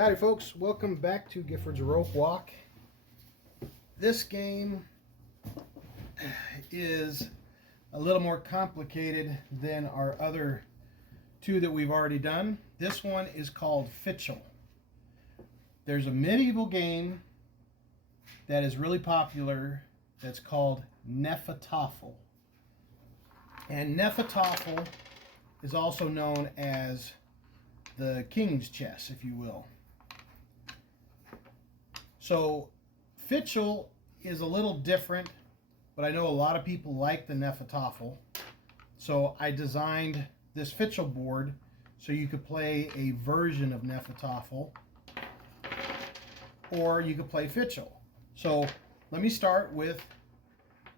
Howdy folks, welcome back to Gifford's Rope Walk. This game is a little more complicated than our other two that we've already done. This one is called Fidchell. There's a medieval game that is really popular that's called Nefertafel. And Nefertafel is also known as the King's Chess, if you will. So Fidchell is a little different, but I know a lot of people like the Nefertafel. So I designed this Fidchell board so you could play a version of Nefertafel, or you could play Fidchell. So let me start with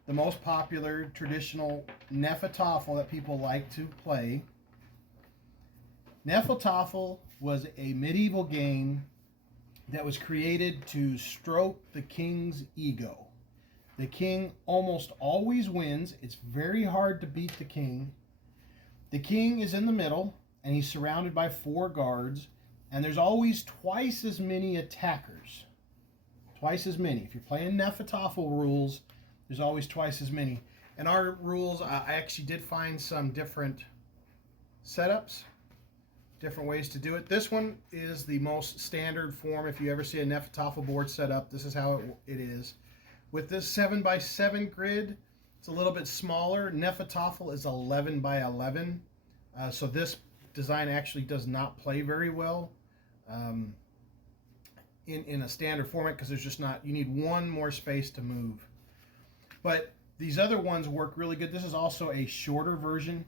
the most popular traditional Nefertafel that people like to play. Nefertafel was a medieval game that was created to stroke the king's ego. The king almost always wins. It's very hard to beat the king. The king is in the middle, and he's surrounded by 4 guards, and there's always twice as many attackers. Twice as many. If you're playing Nefertafel rules, there's always twice as many. And our rules, I actually did find some different setups, different ways to do it. This one is the most standard form. If you ever see a Nefertafel board set up, this is how it is. With this 7x7 grid, it's a little bit smaller. Nefertafel is 11x11. So this design actually does not play very well in a standard format, because there's just not, you need one more space to move. But these other ones work really good. This is also a shorter version.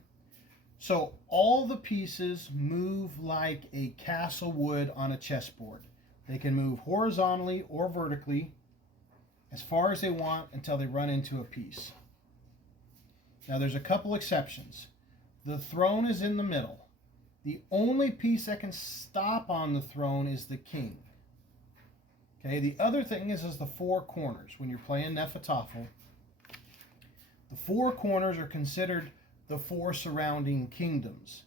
So all the pieces move like a castle would on a chessboard. They can move horizontally or vertically as far as they want until they run into a piece. Now there's a couple exceptions. The throne is in the middle. The only piece that can stop on the throne is the king. Okay, the other thing is the 4 corners. When you're playing Nefertafel, the 4 corners are considered the 4 surrounding kingdoms.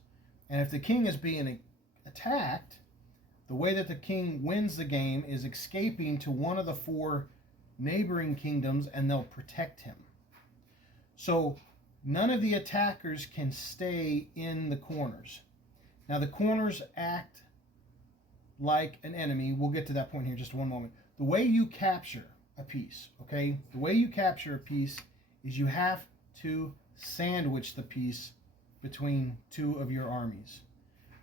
And if the king is being attacked, the way that the king wins the game is escaping to one of the 4 neighboring kingdoms, and they'll protect him. So none of the attackers can stay in the corners. Now the corners act like an enemy. We'll get to that point here in just one moment. The way you capture a piece, okay? The way you capture a piece is you have to sandwich the piece between 2 of your armies.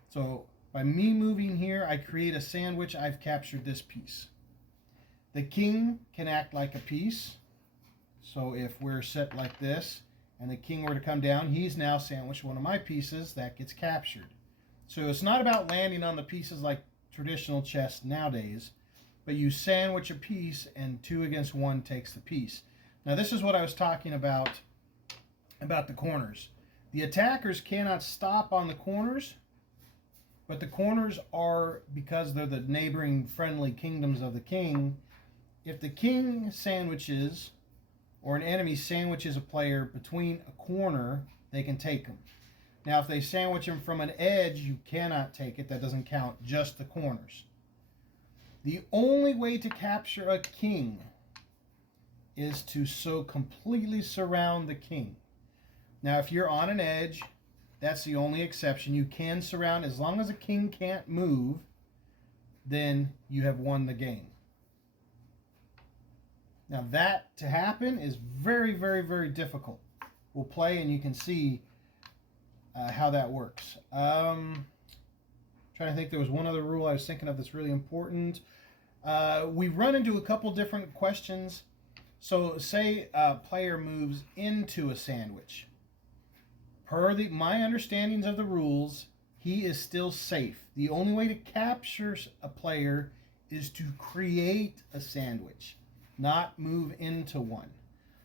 So by me moving here, I create a sandwich. I've captured this piece. The king can act like a piece. So if we're set like this and the king were to come down, he's now sandwiched one of my pieces. That gets captured. So it's not about landing on the pieces like traditional chess nowadays, but you sandwich a piece and 2 against 1 takes the piece. Now this is what I was talking about the corners. The attackers cannot stop on the corners, but the corners are, because they're the neighboring friendly kingdoms of the king, if the king sandwiches, or an enemy sandwiches a player between a corner, they can take them. Now if they sandwich him from an edge, you cannot take it. That doesn't count, just the corners. The only way to capture a king is to so completely surround the king. Now, if you're on an edge, that's the only exception. You can surround. As long as a king can't move, then you have won the game. Now, that to happen is very, very, very difficult. We'll play and you can see how that works. Trying to think, there was one other rule I was thinking of that's really important. We've run into a couple different questions. So say a player moves into a sandwich. Per my understandings of the rules, he is still safe. The only way to capture a player is to create a sandwich, not move into one.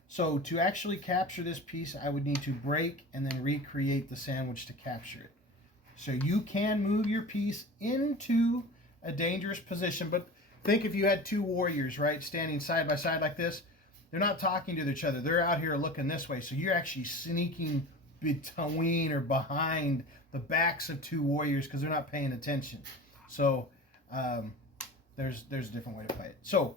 So to actually capture this piece, I would need to break and then recreate the sandwich to capture it. So you can move your piece into a dangerous position, but think if you had 2 warriors, right, standing side by side like this, they're not talking to each other. They're out here looking this way. So you're actually sneaking between or behind the backs of 2 warriors because they're not paying attention. So There's a different way to play it. So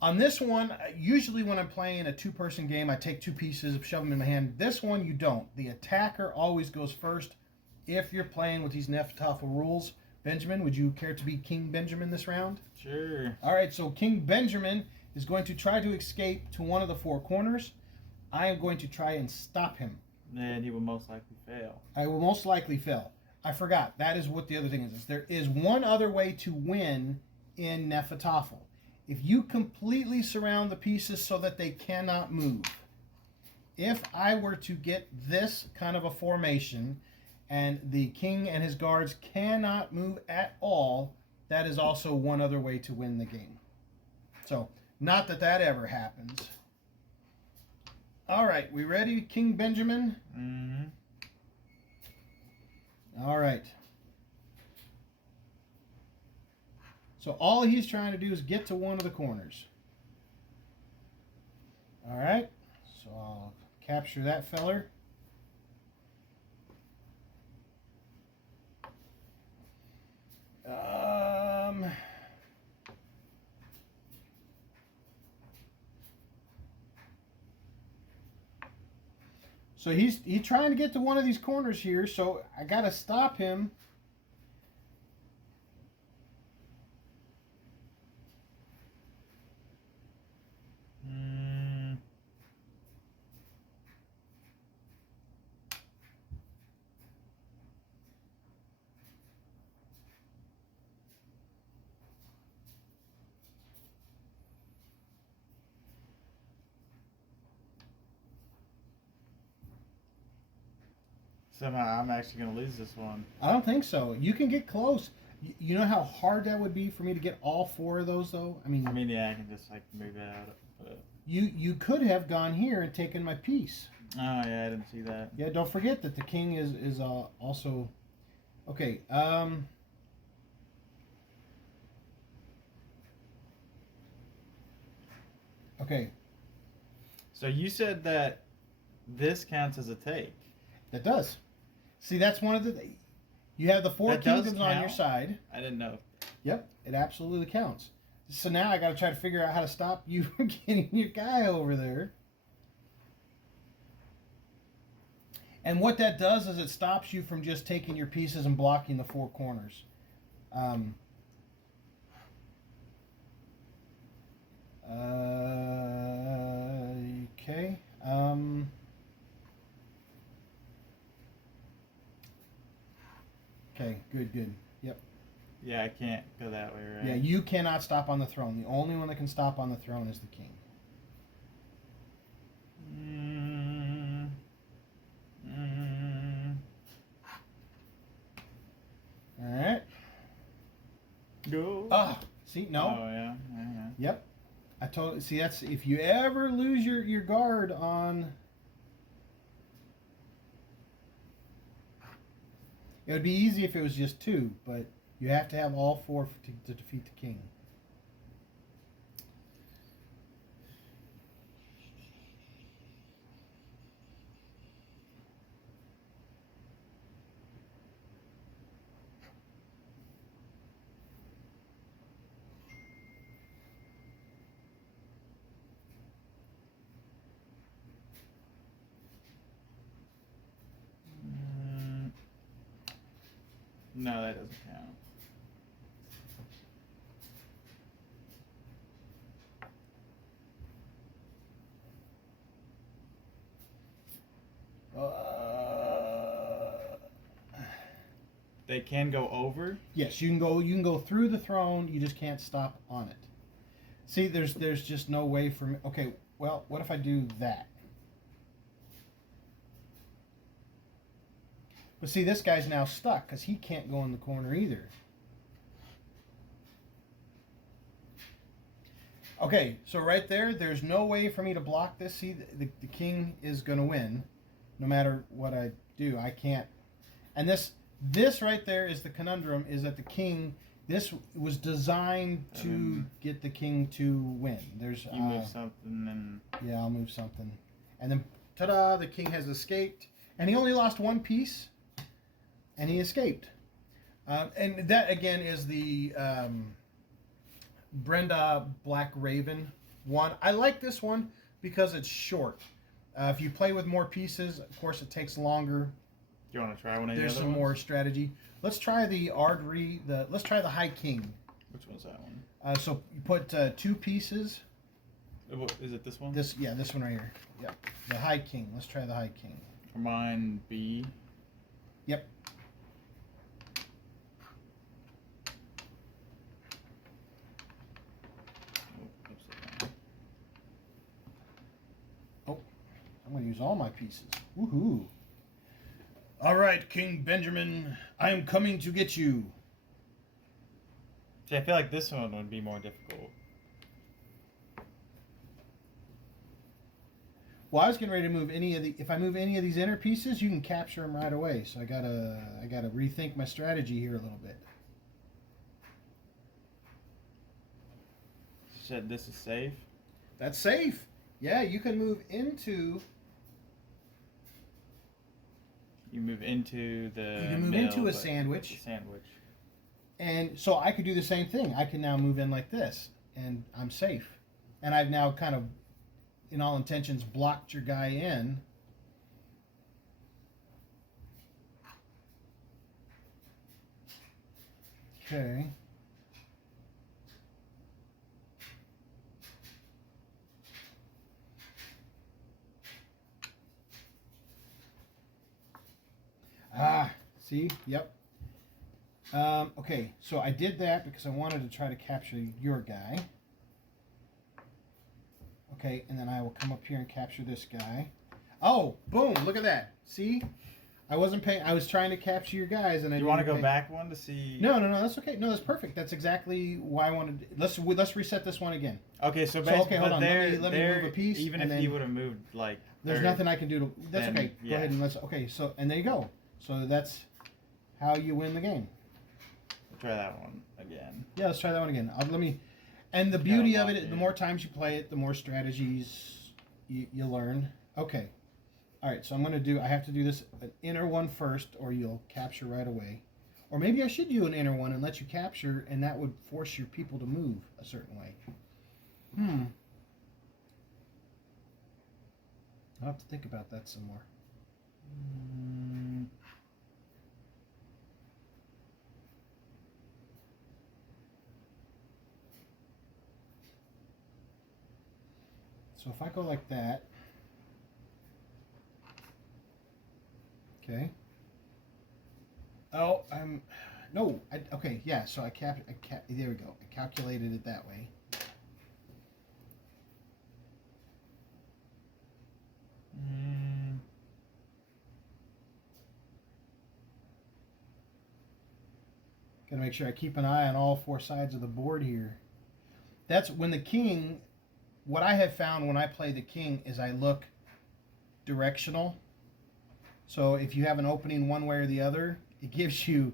on this one, usually when I'm playing a two-person game, I take two pieces, shove them in my hand. This one, you don't. The attacker always goes first if you're playing with these Nefertafel rules. Benjamin, would you care to be King Benjamin this round? Sure. All right, so King Benjamin is going to try to escape to one of the four corners. I am going to try and stop him. And he will most likely fail. I will most likely fail. I forgot. That is what the other thing is. There is one other way to win in Nefertafel. If you completely surround the pieces so that they cannot move. If I were to get this kind of a formation and the king and his guards cannot move at all, that is also one other way to win the game. So, not that that ever happens. All right, we ready, King Benjamin? Mm-hmm. All right. So all he's trying to do is get to one of the corners. All right. So I'll capture that feller. So he's trying to get to one of these corners here, so I got to stop him. Somehow I'm actually going to lose this one. I don't think so. You can get close. You know how hard that would be for me to get all four of those, though? I mean, yeah, I can just like move it out. But... You could have gone here and taken my piece. Oh, yeah, I didn't see that. Yeah, don't forget that the king is also... Okay, Okay. So you said that this counts as a take. That does. See, that's one of the... You have the four That does kingdoms on your count? side. I didn't know. Yep, it absolutely counts. So now I got to try to figure out how to stop you from getting your guy over there. And what that does is it stops you from just taking your pieces and blocking the four corners. Okay. Okay, good. Yep. Yeah, I can't go that way, right? Yeah, you cannot stop on the throne. The only one that can stop on the throne is the king. All right. Go. Ah, see, no. Oh, yeah. Yep. I totally see. That's if you ever lose your guard on. It would be easy if it was just two, but you have to have all four to defeat the king. No, that doesn't count. They can go over? Yes, you can go through the throne. You just can't stop on it. See, there's just no way for me. Okay, well, what if I do that? But see, this guy's now stuck because he can't go in the corner either. Okay, so right there, there's no way for me to block this. See, the king is going to win no matter what I do. I can't. And this right there is the conundrum, is that the king, this was designed to get the king to win. There's you move something and... Yeah, I'll move something. And then, ta-da, the king has escaped. And he only lost one piece. And he escaped. And that, again, is the Brenda Black Raven one. I like this one because it's short. If you play with more pieces, of course, it takes longer. Do you want to try one of the There's other some ones? more strategy. Let's try the Ardry. Let's try the High King. Which one's that one? So you put 2 pieces. Is it this one? This one right here. Yep, the High King. Let's try the High King. Mine B. Yep. I'm going to use all my pieces. Woohoo! All right, King Benjamin, I am coming to get you. See, I feel like this one would be more difficult. Well, I was getting ready to move any of the. If I move any of these inner pieces, you can capture them right away. So I gotta rethink my strategy here a little bit. You said this is safe. That's safe. Yeah, you can move into. You move into the. You can move into a sandwich. Sandwich. And so I could do the same thing. I can now move in like this, and I'm safe. And I've now kind of, in all intentions, blocked your guy in. Okay. See? Yep. Okay, so I did that because I wanted to try to capture your guy. Okay, and then I will come up here and capture this guy. Oh, boom, look at that. See? I wasn't paying. I was trying to capture your guys, and I. Do you want to go back one to see? No, that's okay. No, that's perfect. That's exactly why I wanted. Let's reset this one again. Okay, so okay, hold on. Let me move a piece. Even and if then, you would have moved like. There's nothing I can do to. That's then, okay. yeah. Go ahead and let's. Okay, so and there you go. So that's how you win the game. Try that one again. Yeah, let's try that one again. Let me. And the beauty of it, the more times you play it, the more strategies you learn. Okay. All right, so I'm going to do, I have to do this an inner one first, or you'll capture right away. Or maybe I should do an inner one and let you capture, and that would force your people to move a certain way. I'll have to think about that some more. So if I go like that, okay. Oh, okay, yeah, so there we go. I calculated it that way. Gotta make sure I keep an eye on all 4 sides of the board here. That's when the king, what I have found when I play the king is I look directional. So if you have an opening one way or the other, it gives you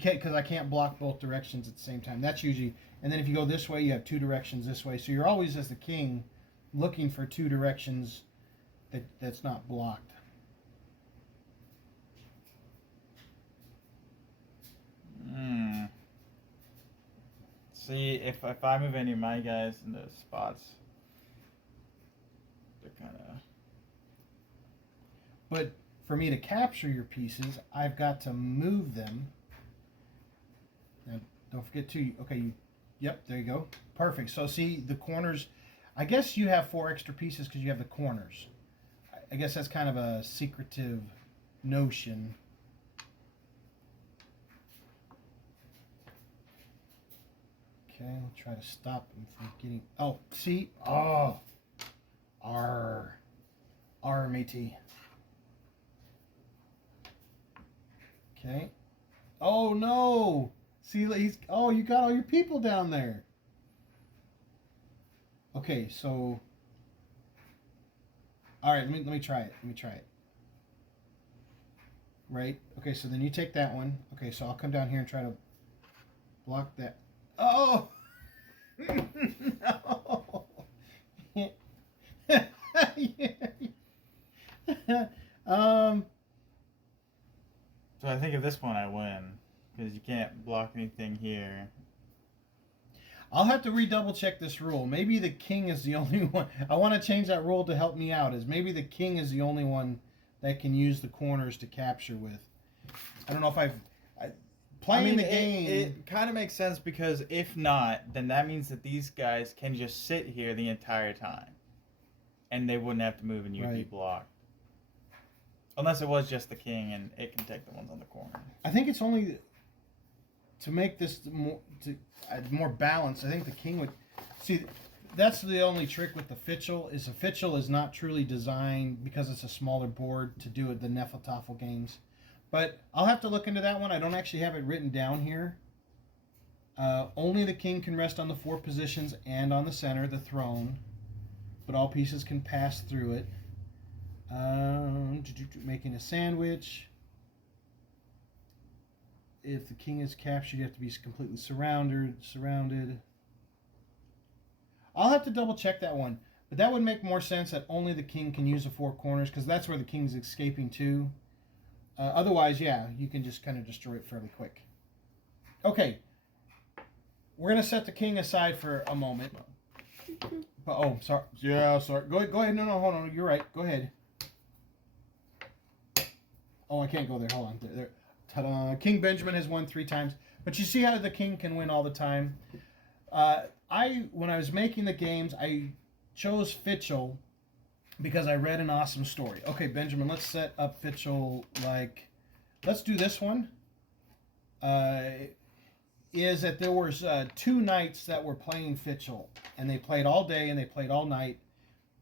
can't, because I can't block both directions at the same time. That's usually, and then if you go this way, you have 2 directions this way. So you're always, as the king, looking for 2 directions that's not blocked. See, if I move any of my guys in those spots, they're kind of. But for me to capture your pieces, I've got to move them. Now, don't forget to, okay, yep, there you go. Perfect. So see, the corners, I guess you have 4 extra pieces because you have the corners. I guess that's kind of a secretive notion. Okay, I'll try to stop them from getting, oh, see? Oh, matey. Okay. Oh no! See, you got all your people down there. Okay, so. All right, let me try it. Right. Okay, so then you take that one. Okay, so I'll come down here and try to block that. Oh no! So I think at this point I win because you can't block anything here. I'll have to redouble check this rule. Maybe the king is the only one. I want to change that rule to help me out. Is maybe the king is the only one that can use the corners to capture with. I don't know if playing the game. It kind of makes sense because if not, then that means that these guys can just sit here the entire time, and they wouldn't have to move and you'd be blocked. Unless it was just the king and it can take the ones on the corner. I think it's only to make this more balanced. I think the king would see. That's the only trick with the Fidchell is the Fidchell is not truly designed because it's a smaller board to do the Nefeltafel games. But I'll have to look into that one. I don't actually have it written down here. Only the king can rest on the 4 positions and on the center, the throne. But all pieces can pass through it. Making a sandwich. If the king is captured, you have to be completely surrounded. I'll have to double check that one. But that would make more sense that only the king can use the 4 corners because that's where the king's escaping to. Otherwise, yeah, you can just kind of destroy it fairly quick. Okay. We're going to set the king aside for a moment. Oh, sorry. Yeah, sorry. Go ahead. No, hold on. You're right. Go ahead. Oh, I can't go there. Hold on. There. Ta-da. King Benjamin has won 3 times. But you see how the king can win all the time? When I was making the games, I chose Fidchell because I read an awesome story. Okay, Benjamin, let's set up Fidchell like... Let's do this one. Is that there was 2 knights that were playing Fidchell. And they played all day and they played all night.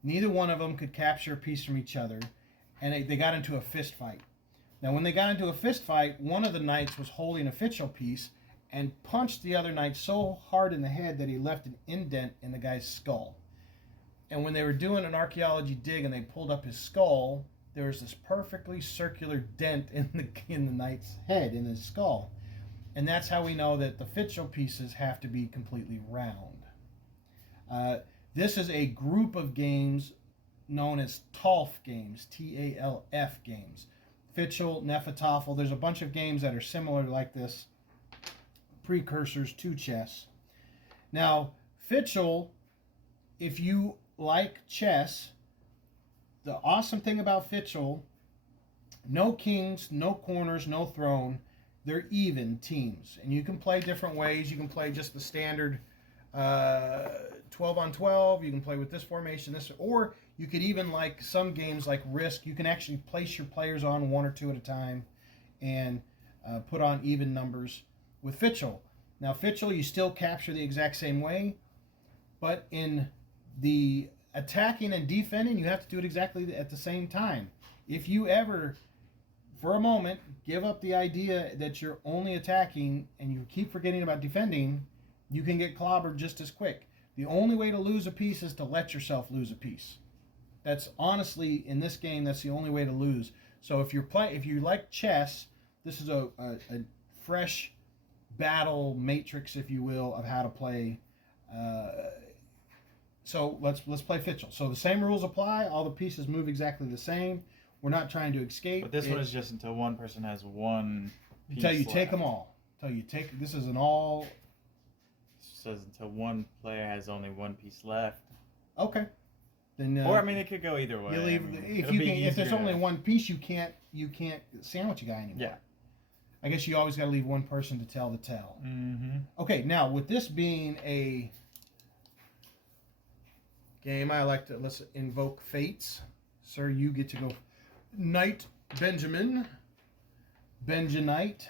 Neither one of them could capture a piece from each other. And they got into a fist fight. Now, when they got into a fist fight, one of the knights was holding a Fidchell piece and punched the other knight so hard in the head that he left an indent in the guy's skull. And when they were doing an archaeology dig and they pulled up his skull, there was this perfectly circular dent in the knight's head, in his skull. And that's how we know that the Fidchell pieces have to be completely round. This is a group of games known as TALF games, T-A-L-F games. Fidchell, Nefeltafel, there's a bunch of games that are similar like this, precursors to chess. Now, Fidchell, if you like chess, the awesome thing about Fidchell, no kings, no corners, no throne, they're even teams. And you can play different ways. You can play just the standard 12 on 12. You can play with this formation, or you could even, like some games like Risk, you can actually place your players on 1 or 2 at a time and put on even numbers with Fidchell. Now, Fidchell, you still capture the exact same way, but in the attacking and defending, you have to do it exactly at the same time. If you ever, for a moment, give up the idea that you're only attacking and you keep forgetting about defending, you can get clobbered just as quick. The only way to lose a piece is to let yourself lose a piece. That's honestly, in this game, that's the only way to lose. So if you like chess, this is a fresh battle matrix, if you will, of how to play. So let's play Fidchell. So the same rules apply. All the pieces move exactly the same. We're not trying to escape. But this one is just until one person has 1 piece until you left. take them all. This is an all. It says until one player has only 1 piece left. Okay. Then, or I mean, it could go either way. You leave, if there's only 1 piece, you can't sandwich a guy anymore. Yeah. I guess you always got to leave 1 person to tell the tale. Mm-hmm. Okay, now with this being a game, I like to let's invoke fates. Sir, you get to go. Knight Benjamin, Benjanite,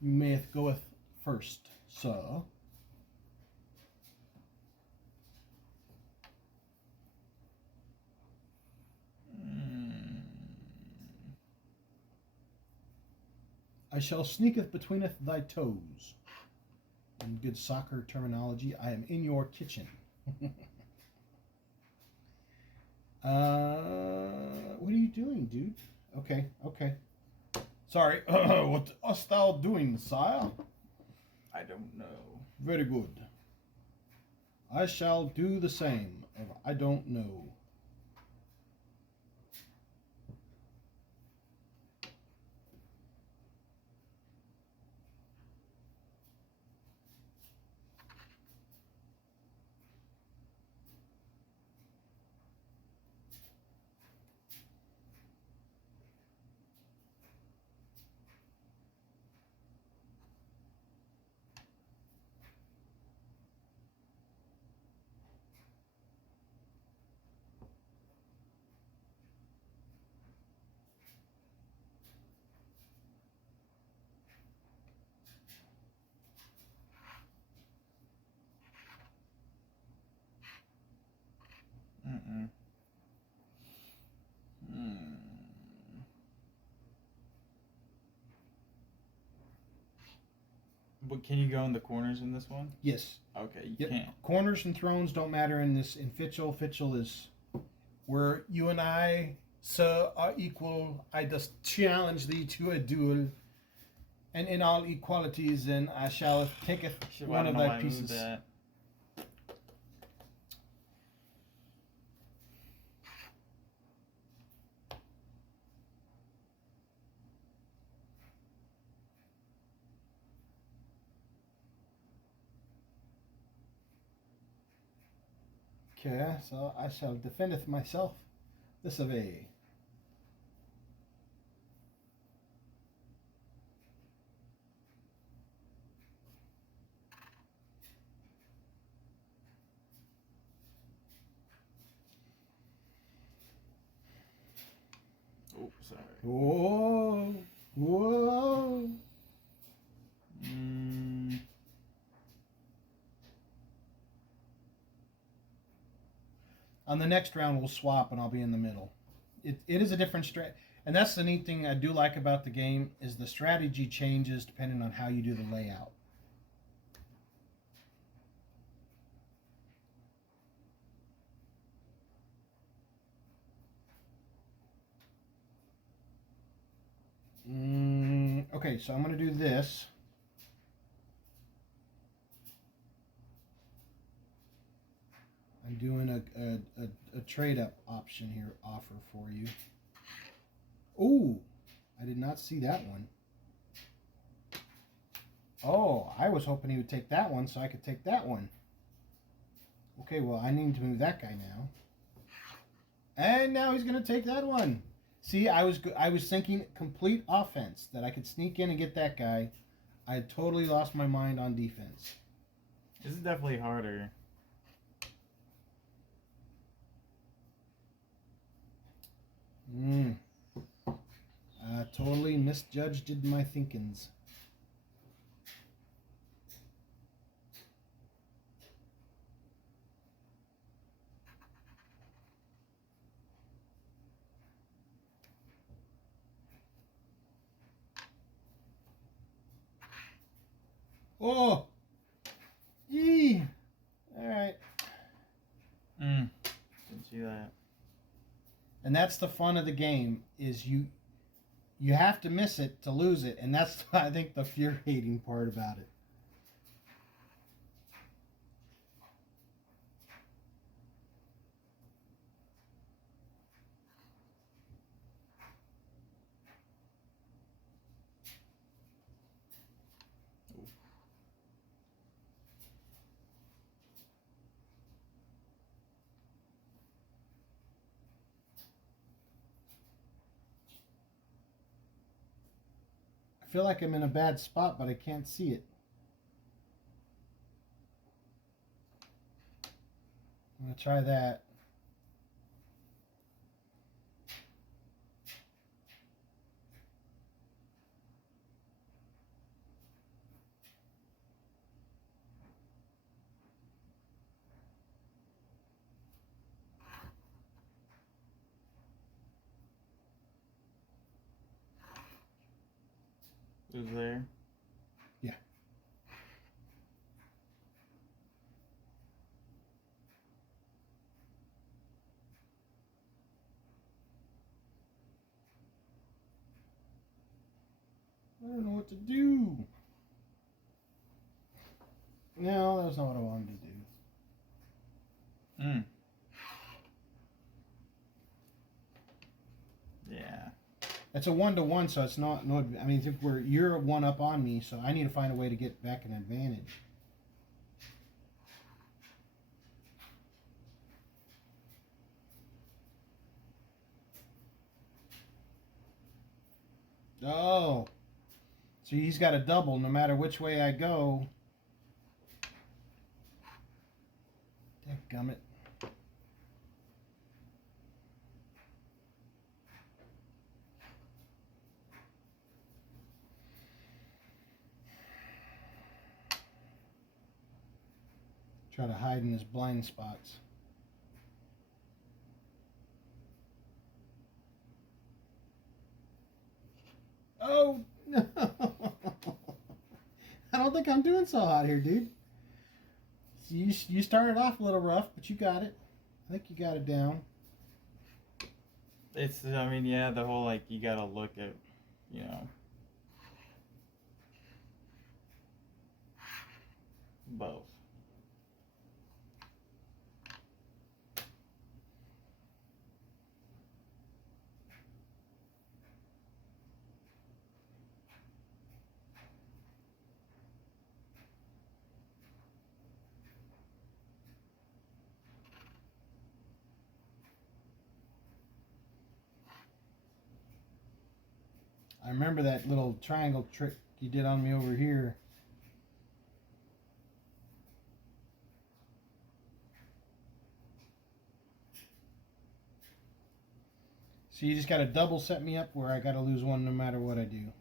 you mayeth goeth first, sir. I shall sneaketh betweeneth thy toes. In good soccer terminology, I am in your kitchen. What are you doing, dude? Okay. Sorry. What hast thou doing, sire? I don't know. Very good. I shall do the same. I don't know. But can you go in the corners in this one? Yes. Okay, you Yep. can't. Corners and thrones don't matter in this in Fidchell. Fidchell is where you and I, sir, are equal. I just challenge thee to a duel, and in all equalities, then I shall taketh Shit, one I of don't know thy why I moved pieces. that. Okay, so I shall defendeth myself this way. Oh, sorry. Whoa, whoa. Mm, On the next round, we'll swap, and I'll be in the middle. It is a different strat, and that's the neat thing I do like about the game is the strategy changes depending on how you do the layout. Okay, so I'm going to do this. I'm doing a trade up option here, offer for you. Ooh, I did not see that one. Oh, I was hoping he would take that one so I could take that one. Okay, well, I need to move that guy now. And now he's going to take that one. See, I was thinking complete offense, that I could sneak in and get that guy. I had totally lost my mind on defense. this is definitely harder. I totally misjudged my thinkings. Oh! Yee! Alright. Didn't see that. And that's the fun of the game, is you have to miss it to lose it, and that's I think the infuriating part about it. I feel like I'm in a bad spot, but I can't see it. I'm going to try that. Who's there? Yeah. I don't know what to do. No, that's not what I wanted to do. Yeah. It's a 1-to-1, so it's not. No, I mean, if you're one up on me, so I need to find a way to get back an advantage. Oh, so he's got a double. No matter which way I go. Dadgummit. Try to hide in his blind spots. Oh no! don't think I'm doing so hot here, dude. So you started off a little rough, but you got it. I think you got it down. It's, I mean, yeah, the whole, like, you gotta look at, you know, both. I remember that little triangle trick you did on me over here. So you just got to double set me up where I got to lose one no matter what I do.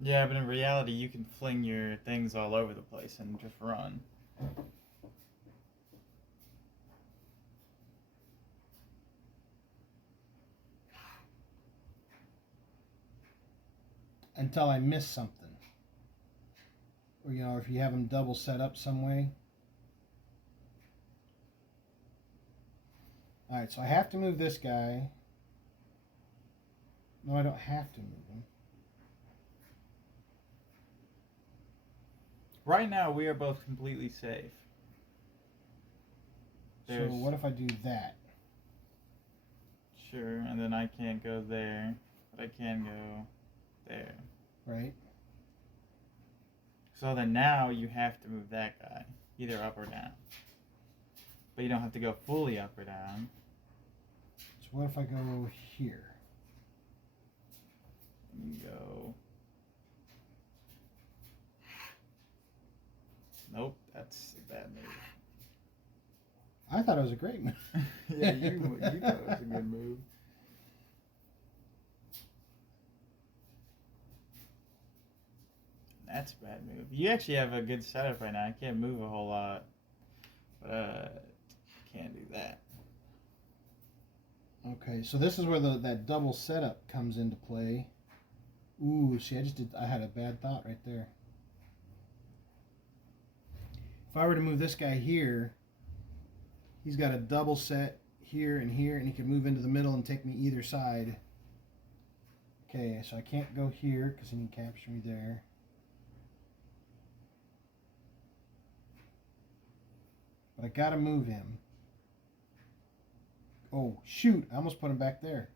Yeah, but in reality, you can fling your things all over the place and just run. Until I miss something. Or, you know, if you have them double set up some way. Alright, so I have to move this guy. No, I don't have to move him. Right now, we are both completely safe. So what if I do that? Sure, and then I can't go there, but I can go there. Right. So then now you have to move that guy, either up or down. But you don't have to go fully up or down. So what if I go here? You go... Nope, that's a bad move. I thought it was a great move. Yeah, you thought it was a good move. That's a bad move. You actually have a good setup right now. I can't move a whole lot. But can't do that. Okay, so this is where that double setup comes into play. Ooh, see, I had a bad thought right there. If I were to move this guy here, he's got a double set here, and he can move into the middle and take me either side. Okay, so I can't go here because he can capture me there. But I gotta move him. Oh, shoot, I almost put him back there.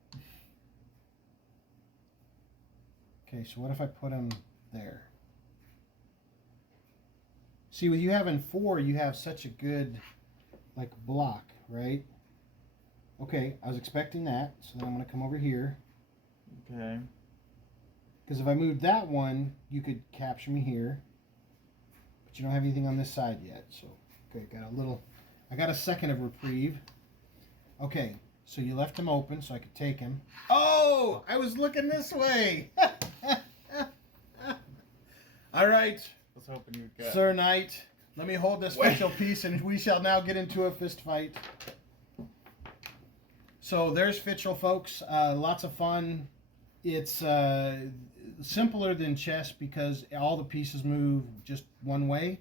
Okay, so what if I put him there? See, with you having 4, you have such a good, like, block, right? Okay, I was expecting that, so then I'm going to come over here. Okay. Because if I moved that one, you could capture me here. But you don't have anything on this side yet, so... Okay, I got a second of reprieve. Okay, so you left him open so I could take him. Oh, I was looking this way. All right. I was hoping you would go. Sir Knight, let me hold this Fidchell piece and we shall now get into a fist fight. So there's Fidchell, folks. Lots of fun. It's simpler than chess because all the pieces move just one way.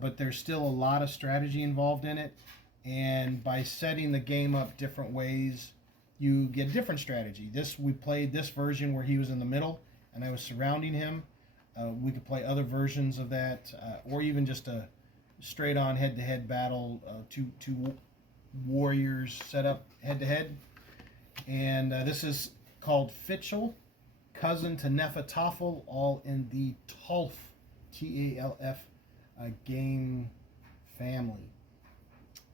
But there's still a lot of strategy involved in it. And by setting the game up different ways, you get different strategy. We played this version where he was in the middle and I was surrounding him. We could play other versions of that, or even just a straight-on head-to-head battle, two warriors set up head-to-head. And this is called Fidchell, cousin to Nefertafel, all in the Talf, T-A-L-F, game family.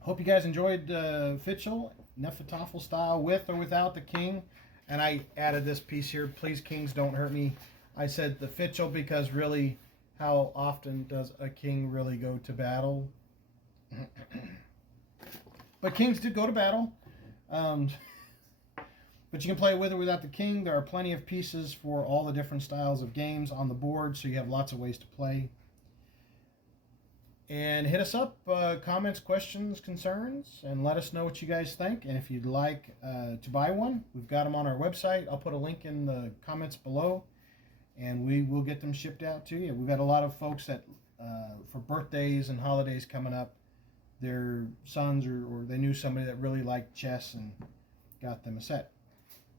Hope you guys enjoyed Fidchell, Nefertafel style, with or without the king. And I added this piece here. Please, kings, don't hurt me. I said the Fidchell because really, how often does a king really go to battle? But kings do go to battle. But you can play with or without the king. There are plenty of pieces for all the different styles of games on the board, so you have lots of ways to play. And hit us up, comments, questions, concerns, and let us know what you guys think. And if you'd like to buy one, we've got them on our website. I'll put a link in the comments below. and we will get them shipped out to you. We've got a lot of folks that for birthdays and holidays coming up, their sons or they knew somebody that really liked chess and got them a set.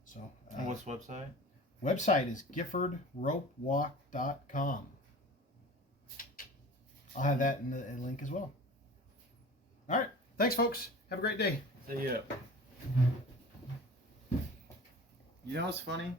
So and what's the website? Website is giffordropewalk.com. I'll have that in the link as well. All right. Thanks, folks. Have a great day. See ya. You know what's funny?